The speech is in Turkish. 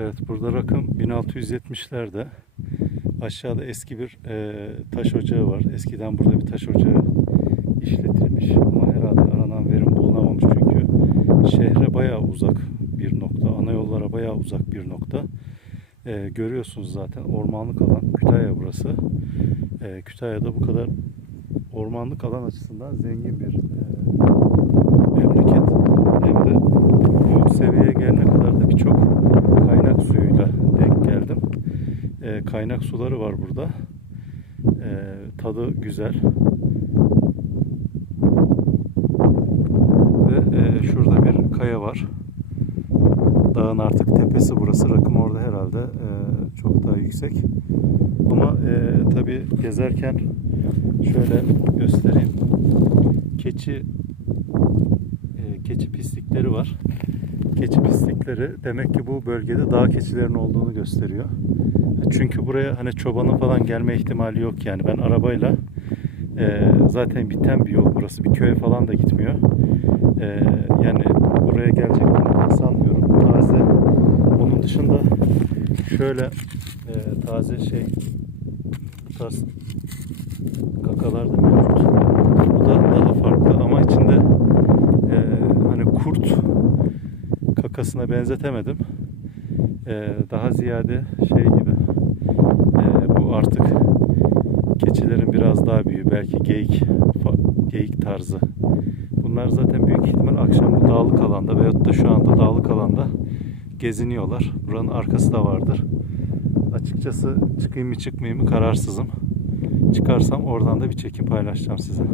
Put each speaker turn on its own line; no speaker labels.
Evet burada rakım 1670'lerde. Aşağıda eski bir e, taş ocağı var. Eskiden burada bir taş ocağı işletilmiş ama herhalde aranan verim bulunamamış çünkü şehre bayağı uzak bir nokta. Ana yollara bayağı uzak bir nokta. E, görüyorsunuz zaten ormanlık alan Kütahya burası. E, Kütahya'da bu kadar ormanlık alan açısından zengin bir e, E, kaynak suları var burada. E, tadı güzel. Ve e, şurada bir kaya var. Dağın artık tepesi burası. Rakım orada herhalde e, çok daha yüksek. Ama e, tabi gezerken şöyle göstereyim. Keçi e, keçi pislikleri var. Keçi pislikleri demek ki bu bölgede dağ keçilerinin olduğunu gösteriyor. Çünkü buraya hani çobanın falan gelme ihtimali yok yani. Ben arabayla e, zaten biten bir yol burası. Bir köye falan da gitmiyor. E, yani buraya geleceklerini sanmıyorum. Taze. Onun dışında şöyle e, taze şey bu tarz kakalar da mevcut. Bu da daha farklı ama içinde e, hani kurt kakasına benzetemedim. E, daha ziyade şey gibi e, bu artık keçilerin biraz daha büyüğü belki geyik geyik tarzı. Bunlar zaten büyük ihtimal akşam dağlık alanda veyahut da şu anda dağlık alanda geziniyorlar. Buranın arkası da vardır. Açıkçası çıkayım mı çıkmayayım mı kararsızım. Çıkarsam oradan da bir çekim paylaşacağım size.